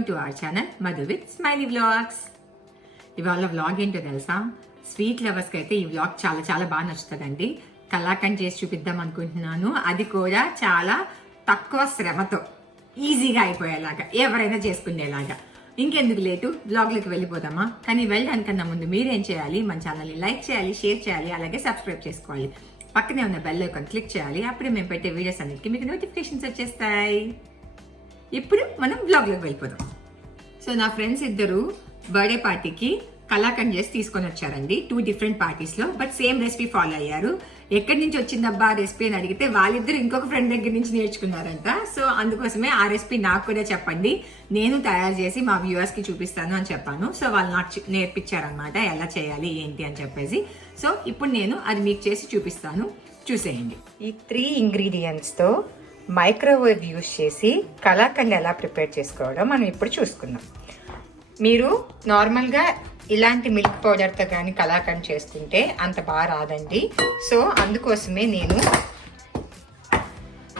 Welcome to our channel Madhu with smiley vlogs. ఇవాళ vlog ఏంటో తెలుసా? స్వీట్ లవర్స్కి అయితే ఈ వ్లాగ్ చాలా చాలా బాగా నచ్చుతుందండి. కలాకండ్ చేసి చూపిద్దాం అనుకుంటున్నాను. అది కూడా చాలా తక్కువ శ్రమతో ఈజీగా అయిపోయేలాగా, ఎవరైనా చేసుకునేలాగా. ఇంకెందుకు లేటు, వ్లాగ్లోకి వెళ్ళిపోదామా? కానీ వెళ్ళడానికన్నా ముందు మీరేం చేయాలి? మన ఛానల్ని లైక్ చేయాలి, షేర్ చేయాలి, అలాగే సబ్స్క్రైబ్ చేసుకోవాలి. పక్కనే ఉన్న బెల్ ఐకాన్ క్లిక్ చేయాలి. అప్పుడే మేము పెట్టే వీడియోస్ అన్నిటికీ మీకు నోటిఫికేషన్స్ వచ్చేస్తాయి. ఇప్పుడు మనం వ్లాగ్లోకి వెళ్ళిపోదాం. సో నా ఫ్రెండ్స్ ఇద్దరు బర్త్డే పార్టీకి కలాకండ్ చేసి తీసుకొని వచ్చారండి. 2 డిఫరెంట్ పార్టీస్లో, బట్ సేమ్ రెసిపీ ఫాలో అయ్యారు. ఎక్కడి నుంచి వచ్చిందబ్బా రెసిపీ అని అడిగితే వాళ్ళిద్దరు ఇంకొక ఫ్రెండ్ దగ్గర నుంచి నేర్చుకున్నారంట. సో అందుకోసమే ఆ రెసిపీ నాకు కూడా చెప్పండి, నేను తయారు చేసి మా వ్యూవర్స్కి చూపిస్తాను అని చెప్పాను. సో వాళ్ళు నాకు నేర్పించారనమాట ఎలా చేయాలి ఏంటి అని చెప్పేసి. సో ఇప్పుడు నేను అది మీకు చేసి చూపిస్తాను, చూసేయండి. ఈ 3 ఇంగ్రీడియంట్స్తో మైక్రోవేవ్ యూస్ చేసి కలాకండ్ ఎలా ప్రిపేర్ చేసుకోవడం మనం ఇప్పుడు చూసుకుందాం. మీరు నార్మల్గా ఇలాంటి మిల్క్ పౌడర్తో కానీ కలాకండ్ చేసుకుంటే అంత బాగా రాదండి. సో అందుకోసమే నేను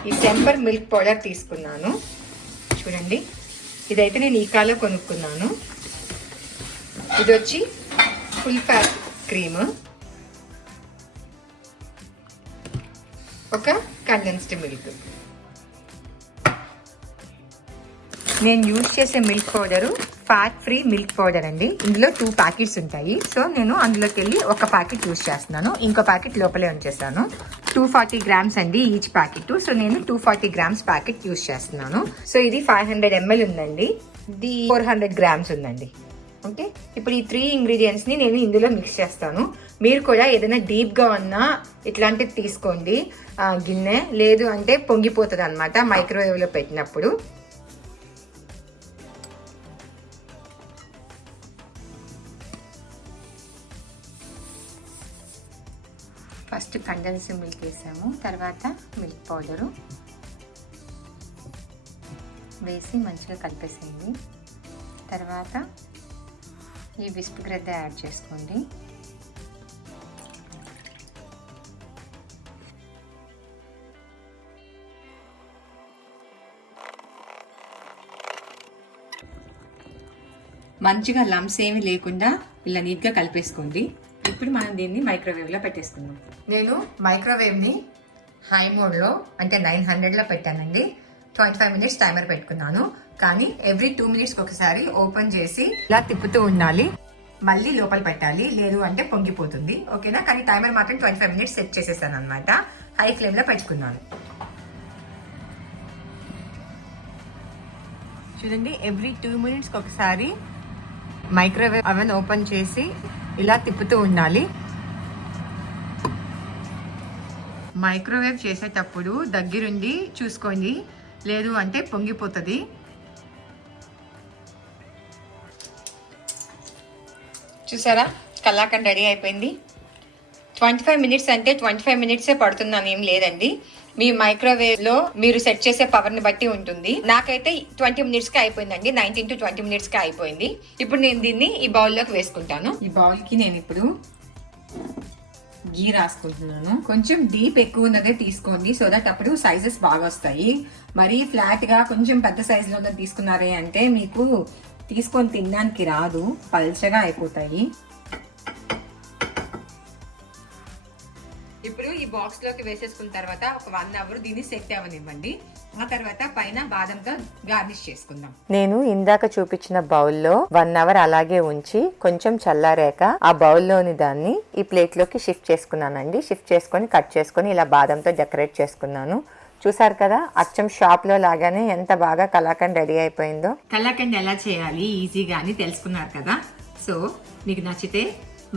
ఈ టెంపర్ మిల్క్ పౌడర్ తీసుకున్నాను. చూడండి, ఇదైతే నేను ఈకాలో కొనుక్కున్నాను. ఇది వచ్చి ఫుల్ ఫ్యాట్ క్రీమ్, ఒక కండెన్స్డ్ మిల్క్. నేను యూజ్ చేసే milk powder fat free milk powder అండి. ఇందులో 2 ప్యాకెట్స్ ఉంటాయి. సో నేను అందులోకి వెళ్ళి ఒక ప్యాకెట్ యూజ్ చేస్తున్నాను, ఇంకో ప్యాకెట్ లోపలే ఉంచేస్తాను. 240 గ్రామ్స్ అండి ఈచ్ ప్యాకెట్. సో నేను 240 గ్రామ్స్ ప్యాకెట్ యూజ్ చేస్తున్నాను. సో ఇది 500 ml ఉందండి, ఇది 400 గ్రామ్స్ ఉందండి. ఓకే, ఇప్పుడు ఈ 3 ఇంగ్రీడియంట్స్ని నేను ఇందులో మిక్స్ చేస్తాను. మీరు కూడా ఏదైనా డీప్గా ఉన్నా ఇట్లాంటిది తీసుకోండి గిన్నె, లేదు అంటే పొంగిపోతుంది అనమాట మైక్రోవేవ్లో పెట్టినప్పుడు. ఫస్ట్ కండెన్స్డ్ మిల్క్ వేసాము, తర్వాత మిల్క్ పౌడరు వేసి మంచిగా కలిపేసేయండి. తర్వాత ఈ విస్ప్ గ్రద్ద యాడ్ చేసుకోండి. మంచిగా లంప్స్ ఏమి లేకుండా ఇలా నీట్గా కలిపేసుకోండి. ఇప్పుడు మనం దీన్ని మైక్రోవేవ్లో పెట్టేసుకుందాం. నేను మైక్రోవేవ్ని హై మోడ్లో అంటే 900లో పెట్టానండి. 25 మినిట్స్ టైమర్ పెట్టుకున్నాను. కానీ ఎవ్రీ 2 మినిట్స్కి ఒకసారి ఓపెన్ చేసి ఇలా తిప్పుతూ ఉండాలి. మళ్ళీ లోపల పెట్టాలి, లేదు అంటే పొంగిపోతుంది. ఓకేనా? కానీ టైమర్ మాత్రం 25 మినిట్స్ సెట్ చేసేసాను అనమాట. హై ఫ్లేమ్లో పెట్టుకున్నాను. చూడండి, ఎవ్రీ 2 మినిట్స్కి ఒకసారి మైక్రోవేవ్ అవెన్ ఓపెన్ చేసి ఇలా తిప్పుతూ ఉండాలి. మైక్రోవేవ్ చేసేటప్పుడు దగ్గరుండి చూసుకోండి, లేదు అంటే పొంగిపోతుంది. చూసారా, కలాకండ్ రెడీ అయిపోయింది. 25 మినిట్స్ అంటే 25 మినిట్సే పడుతుందని ఏం లేదండి. మీ మైక్రోవేవ్ లో మీరు సెట్ చేసే పవర్ ని బట్టి ఉంటుంది. నాకైతే 20 మినిట్స్ కి అయిపోయిందండి, 19 to 20 మినిట్స్ కి అయిపోయింది. ఇప్పుడు నేను దీన్ని ఈ బౌల్ లోకి వేసుకుంటాను. ఈ బౌల్ కి నేను ఇప్పుడు గీ రాసుకుంటున్నాను. కొంచెం డీప్ ఎక్కువ ఉన్నదే తీసుకోండి, సో దట్ అప్పుడు సైజెస్ బాగా వస్తాయి. మరీ ఫ్లాట్ గా కొంచెం పెద్ద సైజ్ లో తీసుకున్నారే అంటే మీకు తీసుకొని తినడానికి రాదు, పల్చగా అయిపోతాయి. ఇప్పుడు ఈ బాక్స్ లోకి వేసేసుకున్న తర్వాత ఒక 1 అవర్ దీన్ని సెట్ అవ్వనివ్వండి. ఆ తర్వాత పైన బాదంతో గార్నిష్ చేసుకుందాం. నేను ఇందాక చూపించిన బౌల్లో 1 అవర్ అలాగే ఉంచి కొంచెం చల్లారాక ఆ బౌల్లోని దాన్ని ఈ ప్లేట్ లోకి షిఫ్ట్ చేసుకున్నానండి. షిఫ్ట్ చేసుకొని కట్ చేసుకొని ఇలా బాదంతో డెకరేట్ చేసుకున్నాను. చూసారు కదా, అచ్చం షాప్ లో లాగానే ఎంత బాగా కలాకండ్ రెడీ అయిపోయిందో. కలాకండ్ ఎలా చేయాలి ఈజీగా అని తెలుసుకున్నారు కదా. సో మీకు నచ్చితే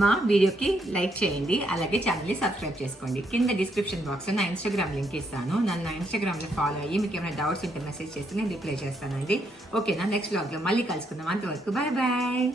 మా వీడియోకి లైక్ చేయండి, అలాగే ఛానల్ని సబ్స్క్రైబ్ చేసుకోండి. కింద డిస్క్రిప్షన్ బాక్స్లో నా ఇన్స్టాగ్రామ్ లింక్ ఇస్తాను. నన్ను ఇన్స్టాగ్రామ్లో ఫాలో అయ్యి మీకు ఏమైనా డౌట్స్ ఉంటే మెసేజ్ చేస్తే నేను రిప్లై చేస్తానండి. ఓకేనా? నెక్స్ట్ వ్లాగ్లో మళ్ళీ కలుసుకుందాం. అంతవరకు బాయ్ బాయ్.